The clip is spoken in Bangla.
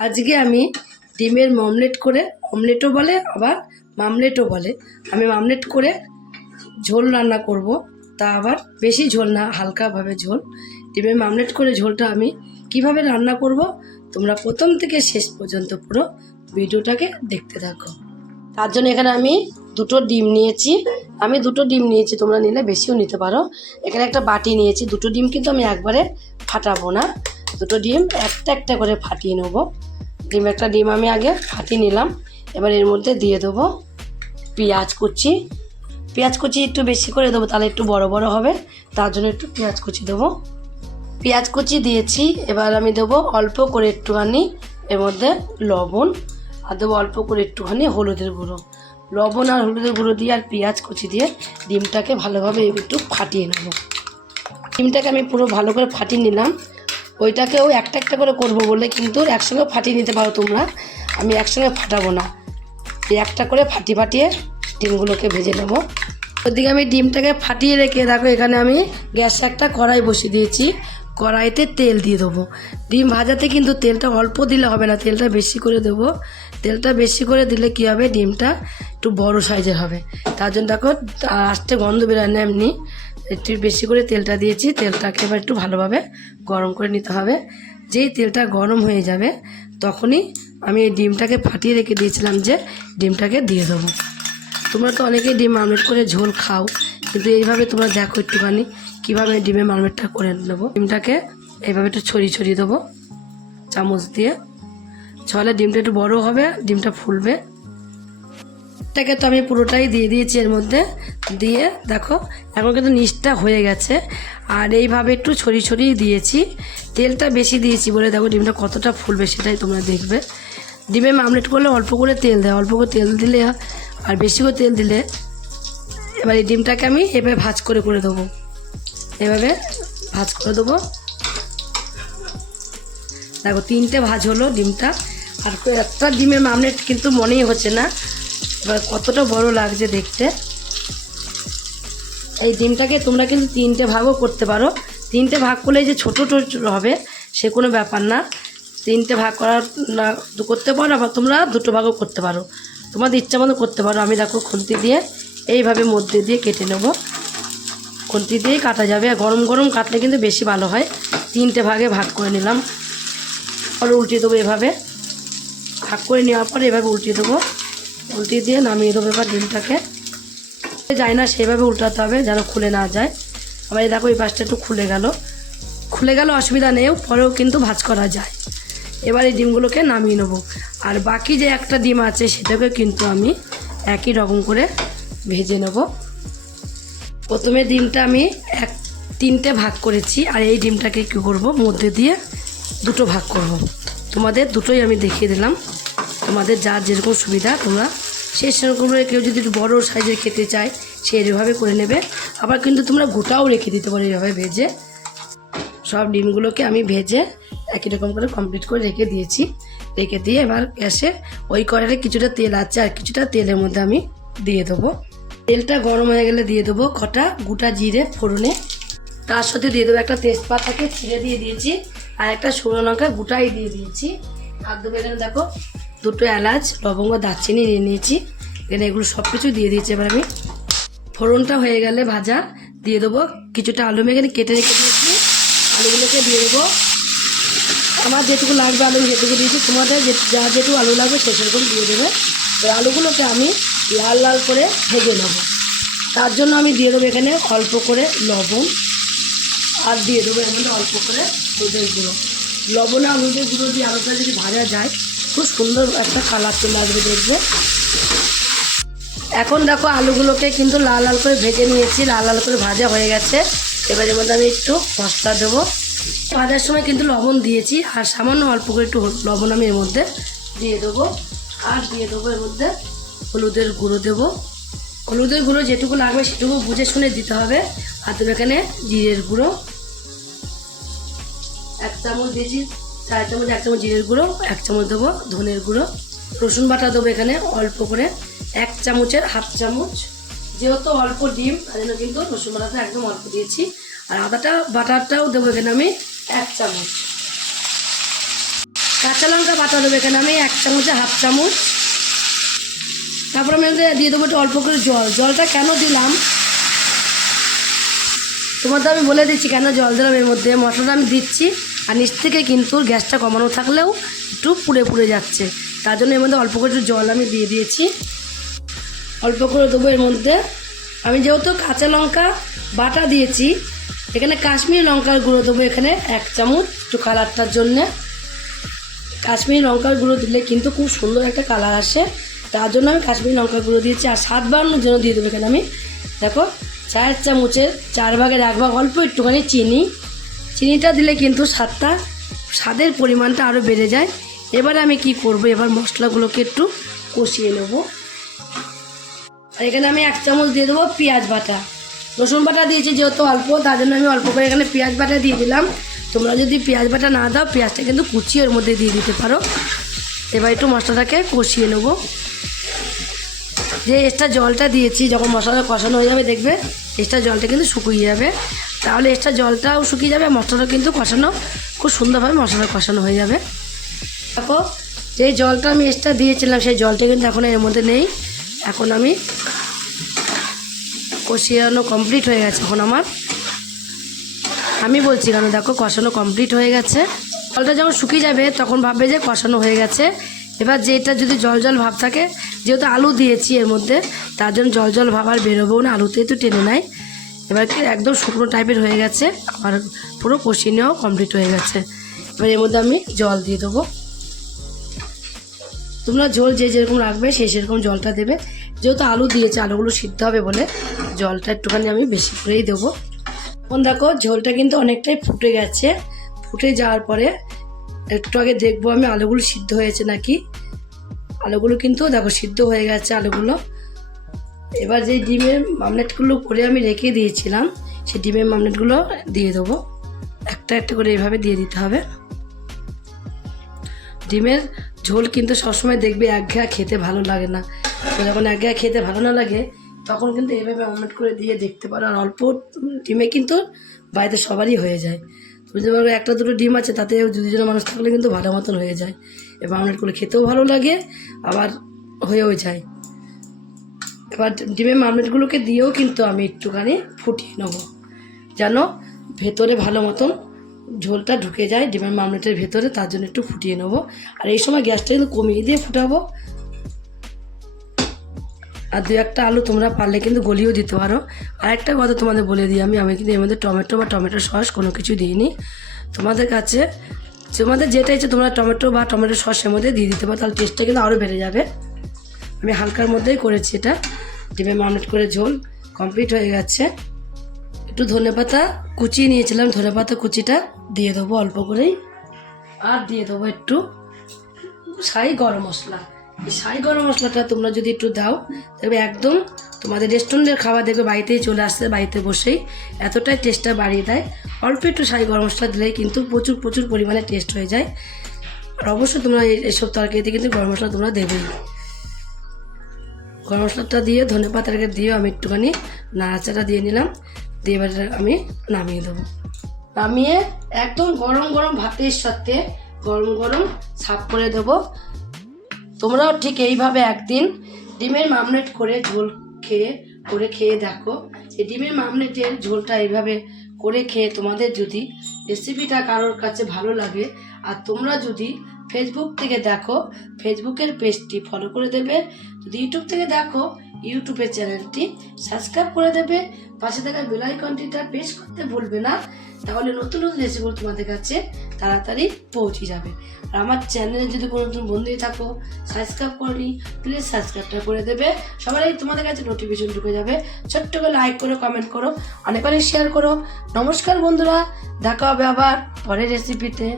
আজকে আমি ডিমের মমলেট করে অমলেটও বলে, আবার মামলেটও বলে। আমি মামলেট করে ঝোল রান্না করব, তা আবার বেশি ঝোল না, হালকাভাবে ঝোল। ডিমের মামলেট করে ঝোলটা আমি কীভাবে রান্না করব, তোমরা প্রথম থেকে শেষ পর্যন্ত পুরো ভিডিওটাকে দেখতে থাকো। তার জন্য এখানে আমি দুটো ডিম নিয়েছি। আমি দুটো ডিম নিয়েছি, তোমরা নিলে বেশিও নিতে পারো। এখানে একটা বাটি নিয়েছি, দুটো ডিম কিন্তু আমি একবারে ফাটাবো না। দুটো ডিম একটা একটা করে ফাটিয়ে নেব। ডিম, একটা ডিম আমি আগে ফাটিয়ে নিলাম। এবার এর মধ্যে দিয়ে দেবো পেঁয়াজ কুচি। পেঁয়াজ কুচি একটু বেশি করে দেবো, তাহলে একটু বড় বড় হবে। তার জন্য একটু পেঁয়াজ কুচি দেবো। পেঁয়াজ কুচি দিয়েছি, এবার আমি দেবো অল্প করে একটুখানি এর মধ্যে লবণ। আর দেবো অল্প করে একটুখানি হলুদের গুঁড়ো। লবণ আর হলুদের গুঁড়ো দিয়ে আর পেঁয়াজ কুচি দিয়ে ডিমটাকে ভালোভাবে একটু ফাটিয়ে নেব। ডিমটাকে আমি পুরো ভালো করে ফাটিয়ে নিলাম। ওইটাকেও একটা একটা করে করব বলে কিন্তু একসঙ্গে ফাটিয়ে নিতে পারো তোমরা। আমি একসঙ্গে ফাটাবো না। একটা করে ফাটিয়ে ফাটিয়ে ডিমগুলোকে ভেজে নেব। ওদিকে আমি ডিমটাকে ফাটিয়ে রেখে দেখো, এখানে আমি গ্যাসে একটা কড়াই বসিয়ে দিয়েছি। কড়াইতে তেল দিয়ে দেবো। ডিম ভাজাতে কিন্তু তেলটা অল্প দিলে হবে না, তেলটা বেশি করে দেবো। তেলটা বেশি করে দিলে কী হবে? ডিমটা একটু বড় সাইজের হবে। তার জন্য দেখো আসতে গন্ধ বেরোয় না এমনি। একটু বেশি করে তেলটা দিয়েছি। তেলটাকে এবার একটু ভালোভাবে গরম করে নিতে হবে। যেই তেলটা গরম হয়ে যাবে, তখনই আমি এই ডিমটাকে ফাটিয়ে রেখে দিয়েছিলাম যে ডিমটাকে দিয়ে দেবো। তোমরা তো অনেকেই ডিম মারমেট করে ঝোল খাও, কিন্তু এইভাবে তোমরা দেখো একটুখানি কীভাবে ডিমের মারমেটটা করে নেব। ডিমটাকে এইভাবে একটু ছড়িয়ে ছড়িয়ে দেবো, চামচ দিয়ে। ছলে ডিমটা একটু বড় হবে, ডিমটা ফুলবে। এটাকে তো আমি পুরোটাই দিয়ে দিয়েছি এর মধ্যে। দিয়ে দেখো, এখন কিন্তু নিচটা হয়ে গেছে। আর এইভাবে একটু ছড়িয়ে ছড়িয়ে দিয়েছি। তেলটা বেশি দিয়েছি বলে দেখো ডিমটা কতটা ফুলবে সেটাই তোমরা দেখবে। ডিমে মামলেট করলে অল্প করে তেল দেয়, অল্প করে তেল দিলে আর বেশি করে তেল দিলে এবার এই ডিমটাকে আমি এভাবে ভাজ করে করে দেবো। এভাবে ভাজ করে দেবো। দেখো তিনটে ভাজ হলো ডিমটা। আর একটা ডিমের মামলেট কিন্তু মনেই হচ্ছে না। এবার কতটা বড় লাগছে দেখতে? এই ডিমটাকে তোমরা কিন্তু তিনটে ভাগও করতে পারো। তিনটে ভাগ করলে যে ছোটো হবে, সে কোনো ব্যাপার না। তিনটে ভাগ করার না, করতে পারো আবার তোমরা দুটো ভাগও করতে পারো। তোমাদের ইচ্ছা মতো করতে পারো। আমি দেখো খুন্তি দিয়ে এইভাবে মধ্যে দিয়ে কেটে নেব। খুন্তি দিয়েই কাটা যাবে। আর গরম গরম কাটলে কিন্তু বেশি ভালো হয়। তিনটে ভাগে ভাগ করে নিলাম। আর উল্টিয়ে দেবো এভাবে। ভাগ করে নেওয়ার পর এভাবে উল্টিয়ে দেবো। উল্টিয়ে দিয়ে নামিয়ে দেবো এবার ডিমটাকে। যায় না, সেইভাবে উল্টাতে হবে যেন খুলে না যায়। আবার দেখো, এই পাশটা একটু খুলে গেল। খুলে গেল, অসুবিধা নেই, পরেও কিন্তু ভাজ করা যায়। এবার এই ডিমগুলোকে নামিয়ে নেব। আর বাকি যে একটা ডিম আছে, সেটাকে কিন্তু আমি একই রকম করে ভেজে নেব। প্রথমে ডিমটা আমি এক, তিনটে ভাগ করেছি, আর এই ডিমটাকে কী করব, মধ্যে দিয়ে দুটো ভাগ করব। তোমাদের দুটোই আমি দেখিয়ে দিলাম। তোমাদের যার যেরকম সুবিধা, তোমরা সেই সেরকম করে কেউ যদি একটু বড়ো সাইজের খেতে চায়, সে এভাবে করে নেবে। আবার কিন্তু তোমরা গোটাও রেখে দিতে পারো এভাবে ভেজে। সব ডিমগুলোকে আমি ভেজে একই রকম করে কমপ্লিট করে রেখে দিয়েছি। রেখে দিয়ে এবার গ্যাসে ওই কড়াইয়ে কিছুটা তেল আছে আর কিছুটা তেলের মধ্যে আমি দিয়ে দেবো। তেলটা গরম হয়ে গেলে দিয়ে দেবো কটা গোটা জিরে ফোড়নে। তার সাথে দিয়ে দেবো একটা তেজপাতাকে ছিঁড়ে দিয়ে দিয়েছি আর একটা শুকনো লঙ্কা গোটাই দিয়ে দিয়েছি। আর দেবো এখানে দেখো দুটো এলাচ, লবঙ্গ, দারচিনি নিয়ে নিয়েছি। এখানে এগুলো সব কিছু দিয়ে দিয়েছি এবার আমি। ফোড়নটা হয়ে গেলে ভাজা দিয়ে দেবো। কিছুটা আলু এখানে কেটে রেখে দিয়েছি। আলুগুলোকে দিয়ে দেবো। আমার যেটুকু লাগবে আলু, যেটুকু দিয়েছি, তোমাদের যে, যা যেটুকু আলু লাগবে সে সেরকম দিয়ে দেবে। এবার আলুগুলোকে আমি লাল লাল করে ভেজে নেব। তার জন্য আমি দিয়ে দেবো এখানে অল্প করে লবণ। আর দিয়ে দেবো এখানে অল্প করে হলুদের গুঁড়ো। লবণ আর হলুদের গুঁড়ো দিয়ে আলুটা যদি ভাজা যায় খুব সুন্দর একটা কালার চলে আসবে দেখবে। এখন দেখো আলুগুলোকে কিন্তু লাল লাল করে ভেজে নিয়েছি, লাল লাল করে ভাজা হয়ে গেছে। এবার এর মধ্যে আমি একটু মশলা দেবো। ভাজার সময় কিন্তু লবণ দিয়েছি, আর সামান্য অল্প করে একটু লবণ আমি এর মধ্যে দিয়ে দেবো। আর দিয়ে দেবো এর মধ্যে হলুদের গুঁড়ো দেবো। হলুদের গুঁড়ো যেটুকু লাগবে সেটুকু বুঝে শুনে দিতে হবে। আর দেবো এখানে জিরের গুঁড়ো। এক চামচ দিয়েছি চার চামচ, এক চামচ জিরের গুঁড়ো, এক চামচ দেবো ধনের গুঁড়ো। রসুন বাটা দেবো এখানে অল্প করে। এক চামচের হাফ চামচ। যেহেতু অল্প ডিম তাই জন্য কিন্তু রসুন বাটাটা একদম অল্প দিয়েছি। আর আদাটা বাটারটাও দেবো এখানে আমি এক চামচ। কাঁচা লঙ্কা বাটা দেবো এখানে আমি এক চামচে হাফ চামচ। তারপর আমি দিয়ে দেবো একটু অল্প করে জল। জলটা কেন দিলাম? তোমাদের আমি বলে দিচ্ছি কেন জল দিলাম এর মধ্যে। মশলাটা আমি দিচ্ছি, আর নিচ থেকে কিন্তু গ্যাসটা কমানো থাকলেও একটু পুড়ে পুড়ে যাচ্ছে। তার জন্য এর মধ্যে অল্প করে একটু জল আমি দিয়ে দিয়েছি। অল্প করে দেবো এর মধ্যে। আমি যেহেতু কাঁচা লঙ্কা বাটা দিয়েছি, এখানে কাশ্মীরি লঙ্কার গুঁড়ো দেবো এখানে এক চামচ একটু কালারটার জন্যে। কাশ্মীরি লঙ্কার গুঁড়ো দিলে কিন্তু খুব সুন্দর একটা কালার আসে। তার জন্য আমি কাশ্মীরি লঙ্কার গুঁড়ো দিয়েছি, আর স্বাদ বাড়ানোর জন্য দিয়ে দেবো এখানে আমি দেখো, চার চামচের চার ভাগের এক ভাগ, অল্প একটুখানি চিনি। চিনিটা দিলে কিন্তু স্বাদটা, স্বাদের পরিমাণটা আরও বেড়ে যায়। এবারে আমি কি করব? এবার মশলাগুলোকে একটু কষিয়ে নেব। আর এখানে আমি এক চামচ দিয়ে দেবো পেঁয়াজ বাটা। রসুন বাটা দিয়েছি যেহেতু অল্প, তার জন্য আমি অল্প করে এখানে পেঁয়াজ বাটা দিয়ে দিলাম। তোমরা যদি পেঁয়াজ বাটা না দাও, পেঁয়াজটা কিন্তু কুচিয়ে ওর মধ্যে দিয়ে দিতে পারো। এবার একটু মশলাটাকে কষিয়ে নেব। যে এক্সট্রা জলটা দিয়েছি, যখন মশলাটা কষানো হয়ে যাবে, দেখবে এক্সট্রা জলটা কিন্তু শুকিয়ে যাবে। তাহলে এক্সট্রা জলটাও শুকিয়ে যাবে মশলাটা কিন্তু কষানো, খুব সুন্দরভাবে মশলা কষানো হয়ে যাবে। দেখো, যে জলটা আমি এক্সট্রা দিয়েছিলাম, সেই জলটা কিন্তু এখন এর মধ্যে নেই। এখন আমি কষিয়ানো কমপ্লিট হয়ে গেছে এখন আমার। আমি বলছি কেন, দেখো, কষানো কমপ্লিট হয়ে গেছে। জলটা যখন শুকিয়ে যাবে, তখন ভাববে যে কষানো হয়ে গেছে। এবার যেটা যদি জল জল ভাব থাকে যেহেতু আলু দিয়েছি এর মধ্যে, তার জন্য জল জল ভাব আর বেরোবেও না, আলুতেই তো টেনে নেয়। এবার কি একদম শুকনো টাইপের হয়ে গেছে, আর পুরো কষিয়ে নেওয়াও কমপ্লিট হয়ে গেছে। এবার এর মধ্যে আমি জল দিয়ে দেবো। তোমরা ঝোল যে যেরকম রাখবে সেই সেরকম জলটা দেবে। যেহেতু আলু দিয়েছে, আলুগুলো সিদ্ধ হবে বলে, জলটা একটুখানি আমি বেশি করেই দেবো। এখন দেখো, ঝোলটা কিন্তু অনেকটাই ফুটে গেছে। ফুটে যাওয়ার পরে একটু আগে দেখব আমি আলুগুলো সিদ্ধ হয়েছে নাকি। আলুগুলো কিন্তু দেখো সিদ্ধ হয়ে গেছে আলুগুলো। এবার যে ডিমের মামলেটগুলো করে আমি রেখে দিয়েছিলাম সেই ডিমের মামলেটগুলো দিয়ে দেবো। একটা একটা করে এভাবে দিয়ে দিতে হবে। ডিমের ঝোল কিন্তু সবসময় দেখবে একঘেয়া খেতে ভালো লাগে না। তো যখন একঘেয়া খেতে ভালো না লাগে, তখন কিন্তু এভাবে অমলেট করে দিয়ে দেখতে পারো। আর অল্প ডিমে কিন্তু বাড়িতে সবারই হয়ে যায়। বুঝতে পারবে? একটা দুটো ডিম আছে, তাতে দুজন মানুষ থাকলে কিন্তু ভালো মতন হয়ে যায়। এবার অমলেট করে খেতেও ভালো লাগে, আবার হয়েও যায়। এবার ডিমের মামলেটগুলোকে দিয়েও কিন্তু আমি একটুখানি ফুটিয়ে নেব, যেন ভেতরে ভালো মতন ঝোলটা ঢুকে যায় ডিমের মামলেটের ভেতরে, তার জন্য একটু ফুটিয়ে নেব। আর এই সময় গ্যাসটা কিন্তু কমিয়ে দিয়ে ফুটাবো। আর দু একটা আলু তোমরা পারলে কিন্তু গলিয়েও দিতে পারো। আর একটা কথা তোমাদের বলে দিই আমি আমি কিন্তু এর মধ্যে টমেটো বা টমেটো সস কোনো কিছু দিইনি। তোমাদের কাছে তোমাদের যেটা ইচ্ছে তোমরা টমেটো বা টমেটো সসের মধ্যে দিয়ে দিতে পারো, তাহলে টেস্টটা কিন্তু আরও বেড়ে যাবে। আমি হালকার মধ্যেই করেছি এটা। ডিমে মামলেট করে ঝোল কমপ্লিট হয়ে গেছে। একটু ধনে পাতা কুচিয়ে নিয়েছিলাম, ধনে পাতা কুচিটা দিয়ে দেবো অল্প করেই। আর দিয়ে দেবো একটু সাই গরম মশলা। সাই গরম মশলাটা তোমরা যদি একটু দাও, তবে একদম তোমাদের রেস্টুরেন্টের খাবার দেখবে বাড়িতেই চলে আসছে, বাড়িতে বসেই। এতটাই টেস্টটা বাড়িয়ে দেয়। অল্প একটু সাই গরম মশলা দিলেই কিন্তু প্রচুর প্রচুর পরিমাণে টেস্ট হয়ে যায়। আর অবশ্যই তোমরা এইসব তরকারিতে কিন্তু গরম মশলা তোমরা দেবেই। গরম মশলাটা দিয়ে, ধনে পাতাটাকে দিয়ে আমি একটুখানি নাড়াচাড়া দিয়ে নিলাম। দিয়ে এবার আমি নামিয়ে দেবো। নামিয়ে একদম গরম গরম ভাতের সাথে গরম গরম সাফ করে দেবো। তোমরাও ঠিক এইভাবে একদিন ডিমের মামলেট করে ঝোল খেয়ে, করে খেয়ে দেখো। এই ডিমের মামলেটের ঝোলটা এইভাবে করে খেয়ে তোমাদের যদি রেসিপিটা কারোর কাছে ভালো লাগে, আর তোমরা যদি ফেসবুক থেকে দেখো ফেসবুকের পেজটি ফলো করে দেবে। যদি ইউটিউব থেকে দেখো ইউটিউবের চ্যানেলটি সাবস্ক্রাইব করে দেবে। পাশে থাকা বেল আইকনটিটা প্রেস করতে ভুলবে না। তাহলে নতুন নতুন রেসিপি তোমাদের কাছে তাড়াতাড়ি পৌঁছে যাবে। আর আমার চ্যানেলে যদি কোনো নতুন বন্ধুই থাকো সাবস্ক্রাইব করনি প্লিজ সাবস্ক্রাইবটা করে দেবে। সবাই তোমাদের কাছে নোটিফিকেশন ঢুকে যাবে। ছোট্ট করে লাইক করো কমেন্ট করো, অনেক অনেক শেয়ার করো। নমস্কার বন্ধুরা, দেখা হবে আবার পরের রেসিপিতে